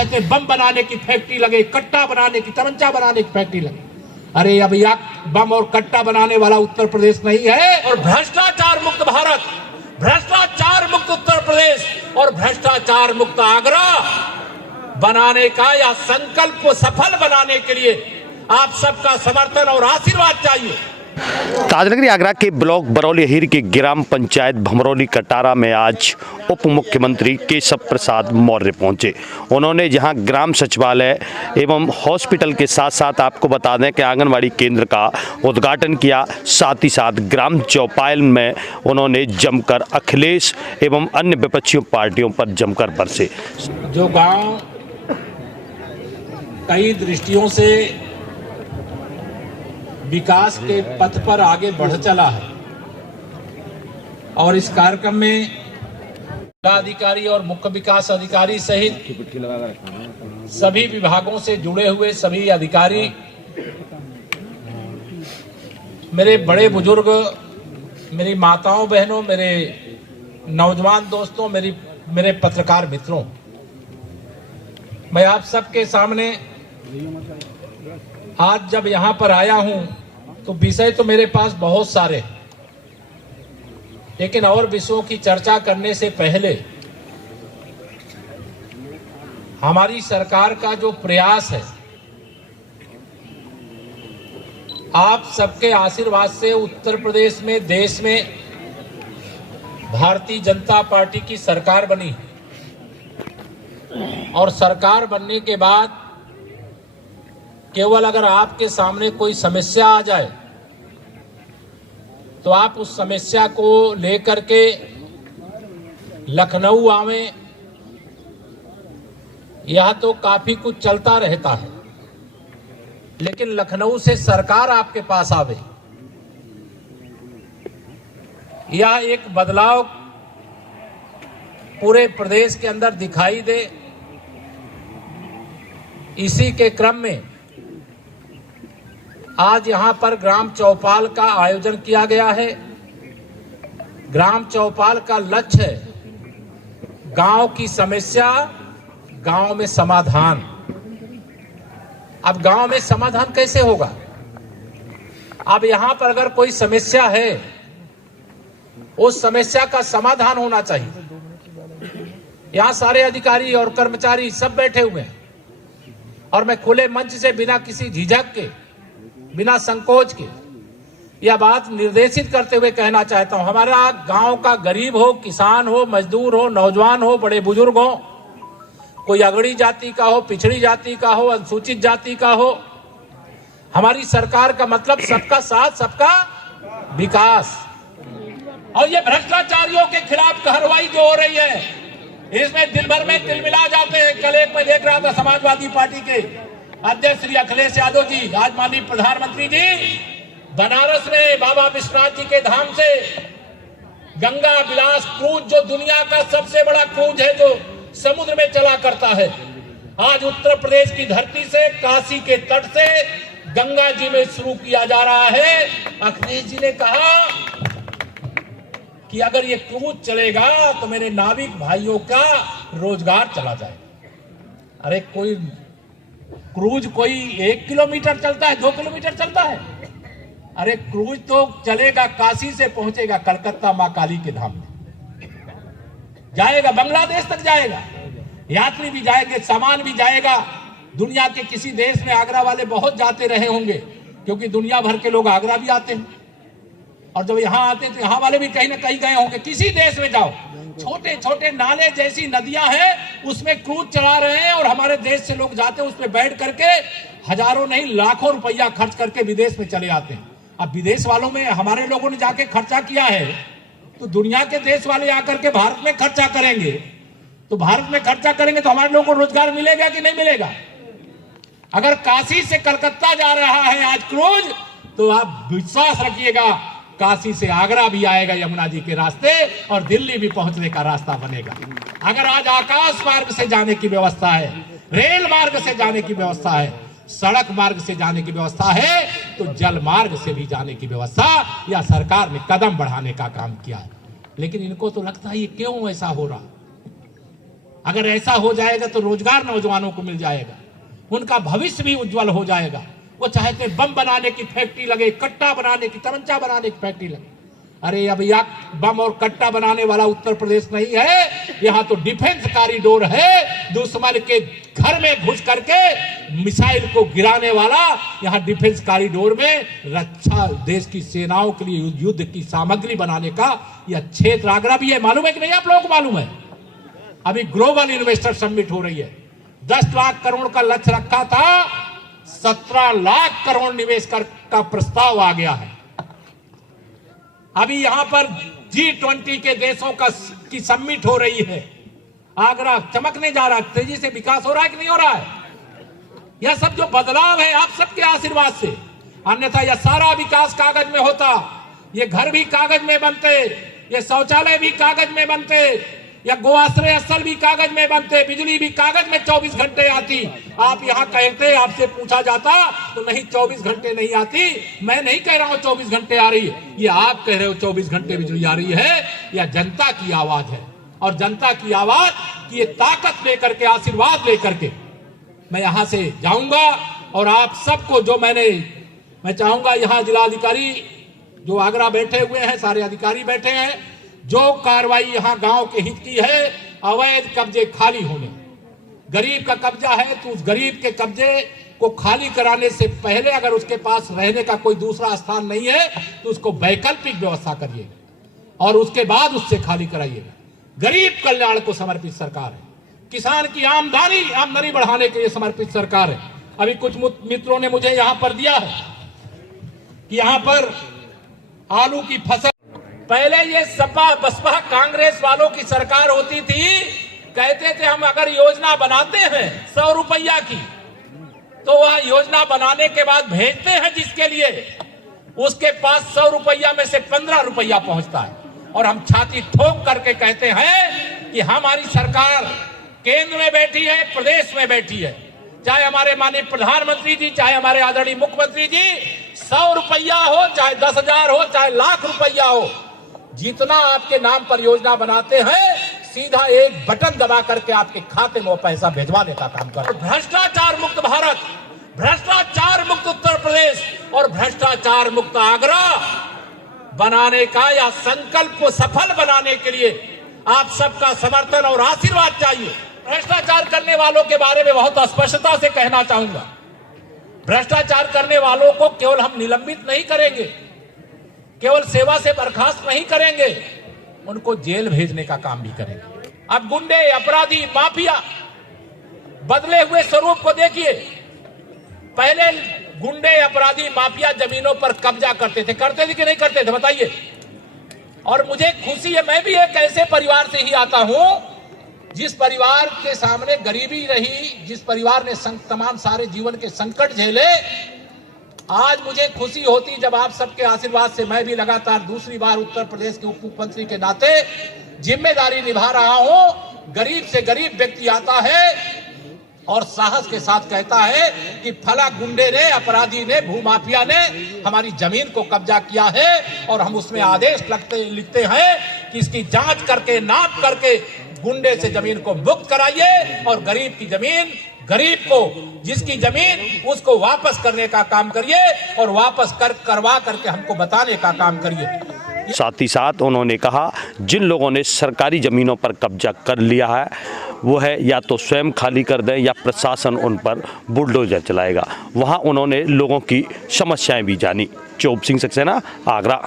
कहते बम बनाने की फैक्ट्री लगे, कट्टा बनाने की, तमंचा बनाने की फैक्ट्री लगे। अरे अब या बम और कट्टा बनाने वाला उत्तर प्रदेश नहीं है। और भ्रष्टाचार मुक्त भारत, भ्रष्टाचार मुक्त उत्तर प्रदेश और भ्रष्टाचार मुक्त आगरा बनाने का या संकल्प को सफल बनाने के लिए आप सबका समर्थन और आशीर्वाद चाहिए। ताजनगरी आगरा के ब्लॉक बरौली हिर के ग्राम पंचायत भमरौली कटारा में आज उप मुख्यमंत्री केशव प्रसाद मौर्य पहुंचे। उन्होंने जहां ग्राम सचिवालय एवं हॉस्पिटल के साथ साथ आपको बता दें कि आंगनवाड़ी केंद्र का उद्घाटन किया, साथ ही साथ ग्राम चौपाल में उन्होंने जमकर अखिलेश एवं अन्य विपक्षी पार्टियों पर जमकर बरसे। जो गांव कई दृष्टियों से विकास के पथ पर आगे बढ़ चला है और इस कार्यक्रम में जिलाधिकारी और मुख्य विकास अधिकारी सहित सभी विभागों से जुड़े हुए सभी अधिकारी, मेरे बड़े बुजुर्ग, मेरी माताओं बहनों, मेरे नौजवान दोस्तों, मेरे पत्रकार मित्रों, मैं आप सबके सामने आज जब यहाँ पर आया हूं तो विषय तो मेरे पास बहुत सारे हैं, लेकिन और विषयों की चर्चा करने से पहले हमारी सरकार का जो प्रयास है, आप सबके आशीर्वाद से उत्तर प्रदेश में, देश में भारतीय जनता पार्टी की सरकार बनी और सरकार बनने के बाद केवल अगर आपके सामने कोई समस्या आ जाए तो आप उस समस्या को लेकर के लखनऊ आवें, यह तो काफी कुछ चलता रहता है, लेकिन लखनऊ से सरकार आपके पास आवे, यह एक बदलाव पूरे प्रदेश के अंदर दिखाई दे। इसी के क्रम में आज यहां पर ग्राम चौपाल का आयोजन किया गया है। ग्राम चौपाल का लक्ष्य है गांव की समस्या, गांव में समाधान। अब गांव में समाधान कैसे होगा? अब यहां पर अगर कोई समस्या है, उस समस्या का समाधान होना चाहिए। यहां सारे अधिकारी और कर्मचारी सब बैठे हुए हैं और मैं खुले मंच से बिना किसी झिझक के, बिना संकोच के यह बात निर्देशित करते हुए कहना चाहता हूं, हमारा गांव का गरीब हो, किसान हो, मजदूर हो, नौजवान हो, बड़े बुजुर्ग हो, कोई अगड़ी जाति का हो, पिछड़ी जाति का हो, अनुसूचित जाति का हो, हमारी सरकार का मतलब सबका साथ, सबका विकास। और ये भ्रष्टाचारियों के खिलाफ कार्रवाई जो हो रही है, इसमें दिन भर में तिलमिला जाते हैं। कल एक मैं देख रहा था, समाजवादी पार्टी के अध्यक्ष श्री अखिलेश यादव जी, आज माननीय प्रधानमंत्री जी बनारस में बाबा विश्वनाथ जी के धाम से गंगा विलास क्रूज, जो दुनिया का सबसे बड़ा क्रूज है, जो समुद्र में चला करता है, आज उत्तर प्रदेश की धरती से, काशी के तट से गंगा जी में शुरू किया जा रहा है। अखिलेश जी ने कहा कि अगर ये क्रूज चलेगा तो मेरे नाविक भाइयों का रोजगार चला जाएगा। अरे कोई क्रूज कोई 1 किलोमीटर चलता है, 2 किलोमीटर चलता है? अरे क्रूज तो चलेगा, काशी से पहुंचेगा कलकत्ता मां काली के धाम में, जाएगा बांग्लादेश तक जाएगा, यात्री भी जाएंगे, सामान भी जाएगा। दुनिया के किसी देश में आगरा वाले बहुत जाते रहे होंगे, क्योंकि दुनिया भर के लोग आगरा भी आते हैं, और जब यहाँ आते हैं तो यहाँ वाले भी कहीं ना कहीं गए होंगे। किसी देश में जाओ, छोटे छोटे नाले जैसी नदियां हैं, उसमें क्रूज चला रहे हैं और हमारे देश से लोग जाते हैं, उसमें बैठ करके हजारों नहीं लाखों रुपया खर्च करके विदेश में चले आते हैं। अब विदेश वालों में हमारे लोगों ने जाके खर्चा किया है, तो दुनिया के देश वाले आकर के भारत में खर्चा करेंगे, तो भारत में खर्चा करेंगे तो हमारे लोगों को रोजगार मिलेगा कि नहीं मिलेगा? अगर काशी से कलकत्ता जा रहा है आज क्रूज, तो आप विश्वास रखिएगा काशी से आगरा भी आएगा यमुना जी के रास्ते, और दिल्ली भी पहुंचने का रास्ता बनेगा। अगर आज आकाश मार्ग से जाने की व्यवस्था है, रेल मार्ग से जाने की व्यवस्था है, सड़क मार्ग से जाने की व्यवस्था है, तो जल मार्ग से भी जाने की व्यवस्था या सरकार ने कदम बढ़ाने का काम किया है। लेकिन इनको तो लगता है ये क्यों ऐसा हो रहा? अगर ऐसा हो जाएगा तो रोजगार नौजवानों को मिल जाएगा, उनका भविष्य भी उज्जवल हो जाएगा। वो चाहते बम बनाने की फैक्ट्री लगे, कट्टा बनाने की, तमंचा बनाने की फैक्ट्री लगे। अरे अब यह बम और कट्टा बनाने वाला उत्तर प्रदेश नहीं है, यहाँ तो डिफेंस कॉरिडोर है। दुश्मन के घर में घुस करके मिसाइल को गिराने वाला यहाँ डिफेंस कॉरिडोर में रक्षा, देश की सेनाओं के लिए युद्ध की सामग्री बनाने का यह क्षेत्र आगरा भी है। मालूम है कि नहीं आप लोगों को मालूम है? अभी ग्लोबल इन्वेस्टर समिट हो रही है, 10 लाख करोड़ का लक्ष्य रखा था, 17 लाख करोड़ निवेश का प्रस्ताव आ गया है। अभी यहां पर G20 के देशों की समिट हो रही है। आगरा चमकने जा रहा है, तेजी से विकास हो रहा है कि नहीं हो रहा है? यह सब जो बदलाव है आप सबके आशीर्वाद से, अन्यथा यह सारा विकास कागज में होता, ये घर भी कागज में बनते, ये शौचालय भी कागज में बनते, या गोआश्रय स्थल भी कागज में बनते, बिजली भी कागज में 24 घंटे आती। आप यहाँ कहते, आपसे पूछा जाता तो नहीं 24 घंटे नहीं आती। मैं नहीं कह रहा हूँ 24 घंटे आ रही है, ये आप कह रहे हो 24 घंटे बिजली आ रही है। यह जनता की आवाज है, और जनता की आवाज की ये ताकत लेकर के, आशीर्वाद लेकर के मैं यहाँ से जाऊंगा। और आप सबको जो मैं चाहूंगा, यहाँ जिलाधिकारी जो आगरा बैठे हुए हैं, सारे अधिकारी बैठे हैं, जो कार्रवाई यहाँ गांव के हित की है, अवैध कब्जे खाली होने, गरीब का कब्जा है तो उस गरीब के कब्जे को खाली कराने से पहले अगर उसके पास रहने का कोई दूसरा स्थान नहीं है तो उसको वैकल्पिक व्यवस्था करिएगा और उसके बाद उससे खाली कराइएगा। गरीब कल्याण को समर्पित सरकार है, किसान की आमदनी बढ़ाने के लिए समर्पित सरकार है। अभी कुछ मित्रों ने मुझे यहाँ पर दिया है कि यहाँ पर आलू की फसल, पहले ये सपा बसपा कांग्रेस वालों की सरकार होती थी, कहते थे हम अगर योजना बनाते हैं 100 रुपया की, तो वह योजना बनाने के बाद भेजते हैं जिसके लिए, उसके पास 100 रुपया में से 15 रुपया पहुंचता है। और हम छाती ठोक करके कहते हैं कि हमारी सरकार केंद्र में बैठी है, प्रदेश में बैठी है, चाहे हमारे माननीय प्रधानमंत्री जी, चाहे हमारे आदरणीय मुख्यमंत्री जी, 100 रुपया हो, चाहे 10,000 हो, चाहे लाख रुपया हो, जितना आपके नाम पर योजना बनाते हैं, सीधा एक बटन दबा करके आपके खाते में वो पैसा भेजवाने का काम कर। भ्रष्टाचार मुक्त भारत, भ्रष्टाचार मुक्त उत्तर प्रदेश और भ्रष्टाचार मुक्त आगरा बनाने का या संकल्प को सफल बनाने के लिए आप सबका समर्थन और आशीर्वाद चाहिए। भ्रष्टाचार करने वालों के बारे में बहुत स्पष्टता से कहना चाहूंगा, भ्रष्टाचार करने वालों को केवल हम निलंबित नहीं करेंगे, केवल सेवा से बर्खास्त नहीं करेंगे, उनको जेल भेजने का काम भी करेंगे। अब गुंडे, अपराधी, माफिया बदले हुए स्वरूप को देखिए। पहले गुंडे, अपराधी, माफिया जमीनों पर कब्जा करते थे कि नहीं करते थे, बताइए। और मुझे खुशी है, मैं भी एक ऐसे परिवार से ही आता हूं जिस परिवार के सामने गरीबी रही, जिस परिवार ने तमाम सारे जीवन के संकट झेले। आज मुझे खुशी होती जब आप सबके आशीर्वाद से मैं भी लगातार दूसरी बार उत्तर प्रदेश के उप मुख्यमंत्री के नाते जिम्मेदारी निभा रहा हूं। गरीब से गरीब व्यक्ति आता है और साहस के साथ कहता है कि फला गुंडे ने, अपराधी ने, भूमाफिया ने हमारी जमीन को कब्जा किया है और हम उसमें आदेश लिखते हैं कि इसकी जांच करके, नाप करके गुंडे से जमीन को मुक्त कराइए और गरीब की जमीन, गरीब को जिसकी जमीन, उसको वापस करने का काम करिए और वापस करवा करके हमको बताने का काम करिए। साथ ही साथ उन्होंने कहा, जिन लोगों ने सरकारी ज़मीनों पर कब्जा कर लिया है वो है या तो स्वयं खाली कर दें या प्रशासन उन पर बुलडोजर चलाएगा। वहां उन्होंने लोगों की समस्याएं भी जानी। चौप सिंह सक्सेना, आगरा।